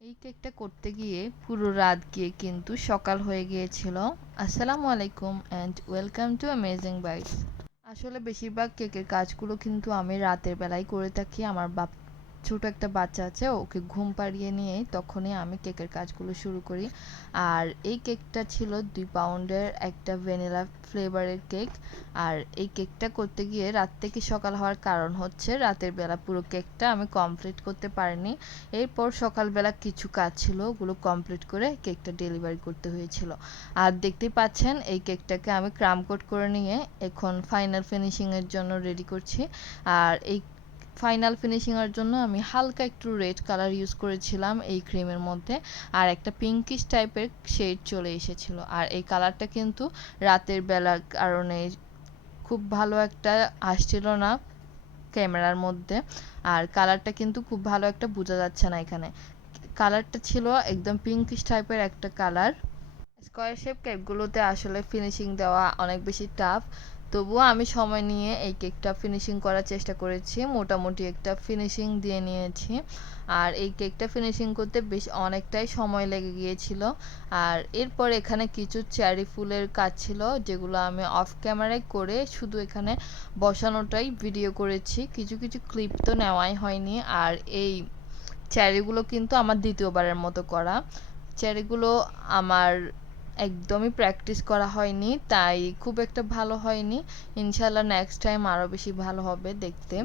এই কেকটা করতে গিয়ে পুরো রাত গিয়ে কিন্তু সকাল হয়ে গিয়েছিল। আসসালামু আলাইকুম and welcome to amazing bites. আসলে বেশিরভাগ কেকের কাজগুলো কিন্তু আমি রাতের বেলায় করে থাকি। আমার ছোট একটা বাচ্চা আছে, ওকে ঘুম পাড়িয়ে নিয়েই তখনই আমি কেকের কাজগুলো শুরু করি। আর এই কেকটা ছিল 2 পাউন্ডের একটা ভ্যানিলা ফ্লেভারের কেক। আর এই কেকটা করতে গিয়ে রাত থেকে সকাল হওয়ার কারণ হচ্ছে রাতের বেলা পুরো কেকটা আমি কমপ্লিট করতে পারিনি। এরপর সকালবেলা কিছু কাজ ছিল, ওগুলো কমপ্লিট করে কেকটা ডেলিভারি করতে হয়েছিল। আর দেখতেই পাচ্ছেন এই কেকটাকে আমি ক্রাম কোট করে নিয়ে এখন ফাইনাল ফিনিশিংয়ের জন্য রেডি করছি। আর এই ফাইনাল ফিনিশিংয়ের জন্য আমি হালকা একটু রেড কালার ইউজ করেছিলাম এই ক্রিমের মধ্যে। আর একটা পিঙ্কিশ টাইপের শেড চলে এসেছিল। আর এই কালারটা কিন্তু রাতের বেলার কারণে খুব ভালো একটা আসছিল না ক্যামেরার মধ্যে। আর কালারটা কিন্তু খুব ভালো একটা বোঝা যাচ্ছে না এখানে। কালারটা ছিল একদম পিঙ্কিশ টাইপের একটা কালার। স্কয়ার শেপ কেকগুলোতে আসলে ফিনিশিং দেওয়া অনেক বেশি টাফ। তবুও আমি সময় নিয়ে এই কেকটা ফিনিশিং করার চেষ্টা করেছি, মোটামুটি একটা ফিনিশিং দিয়ে নিয়েছি। আর এই কেকটা ফিনিশিং করতে বেশ অনেকটাই সময় লেগে গিয়েছিল। আর এরপর এখানে কিছু চেরি ফুলের কাজ ছিল, যেগুলো আমি অফ ক্যামেরায় করে শুধু এখানে বসানোটাই ভিডিও করেছি, কিছু কিছু ক্লিপ তো নেওয়াই হয়নি। আর এই চেরিগুলো কিন্তু আমার দ্বিতীয়বারের মতো করা। চেরিগুলো আমার একদমই প্র্যাকটিস করা হয়নি, তাই খুব একটা ভালো হয়নি। ইনশাল্লাহ নেক্সট টাইম আরও বেশি ভালো হবে দেখতে।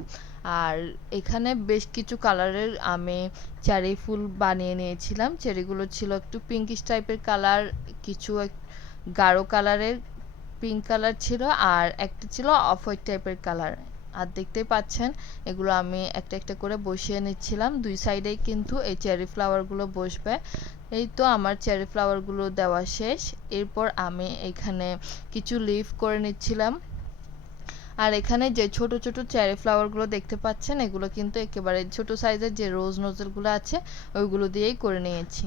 আর এখানে বেশ কিছু কালারের আমি চেরি ফুল বানিয়ে নিয়েছিলাম। চেরিগুলো ছিল একটু পিঙ্কিশ টাইপের কালার, কিছু গাঢ় কালারের পিঙ্ক কালার ছিল, আর একটা ছিল অফ হোয়াইট টাইপের কালার। আর দেখতেই পাচ্ছেন এগুলো আমি একটা একটা করে বসিয়ে নিচ্ছিলাম, দুই সাইডেই কিন্তু এই চেরি ফ্লাওয়ারগুলো বসবে। এই তো আমার চেরি ফ্লাওয়ারগুলো দেওয়া শেষ। এরপর আমি এখানে কিছু লিফ করে নিচ্ছিলাম। আর এখানে যে ছোট ছোট চেরি ফ্লাওয়ারগুলো দেখতে পাচ্ছেন, এগুলো কিন্তু একেবারে ছোট সাইজের যে রোজ নোজেলগুলো আছে ওইগুলো দিয়েই করে নিয়েছি।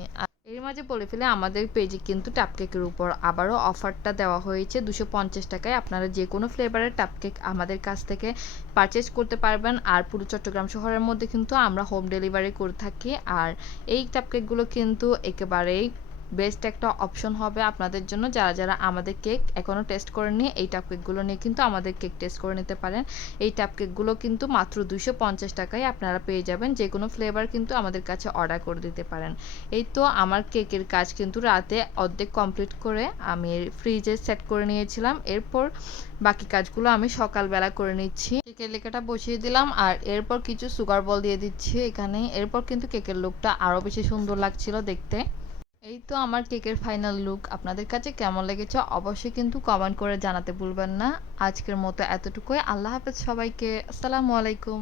এর মাঝে বলে ফেলে আমাদের পেজে কিন্তু টাপকেকের উপর আবারও অফারটা দেওয়া হয়েছে 250 টাকায়। আপনারা যে কোনো ফ্লেভারের টাপকেক আমাদের কাছ থেকে পারচেস করতে পারবেন। আর পুরো চট্টগ্রাম শহরের মধ্যে কিন্তু আমরা হোম ডেলিভারি করে থাকি। আর এই টাপকেকগুলো কিন্তু একেবারেই বেস্ট একটা অপশন হবে আপনাদের জন্য। যারা যারা আমাদের কেক এখনও টেস্ট করেননি, এই টাপকেকগুলো নিয়ে কিন্তু আমাদের কেক টেস্ট করে নিতে পারেন। এই টাপকেকগুলো কিন্তু মাত্র 250 টাকায় আপনারা পেয়ে যাবেন। যে কোনো ফ্লেভার কিন্তু আমাদের কাছে অর্ডার করে দিতে পারেন। এই তো আমার কেকের কাজ কিন্তু রাতে অর্ধেক কমপ্লিট করে আমি ফ্রিজে সেট করে নিয়েছিলাম। এরপর বাকি কাজগুলো আমি সকালবেলা করে নিচ্ছি। কেকের লেকাটা বসিয়ে দিলাম, আর এরপর কিছু সুগার বল দিয়ে দিচ্ছি এখানে। এরপর কিন্তু কেকের লুকটা আরও বেশি সুন্দর লাগছিল দেখতে। এই তো আমার কেকের ফাইনাল লুক। আপনাদের কাছে কেমন লেগেছে অবশ্যই কিন্তু কমেন্ট করে জানাতে ভুলবেন না। আজকের মতো এতটুকুই। আল্লাহ হাফেজ সবাইকে। আসসালামু আলাইকুম।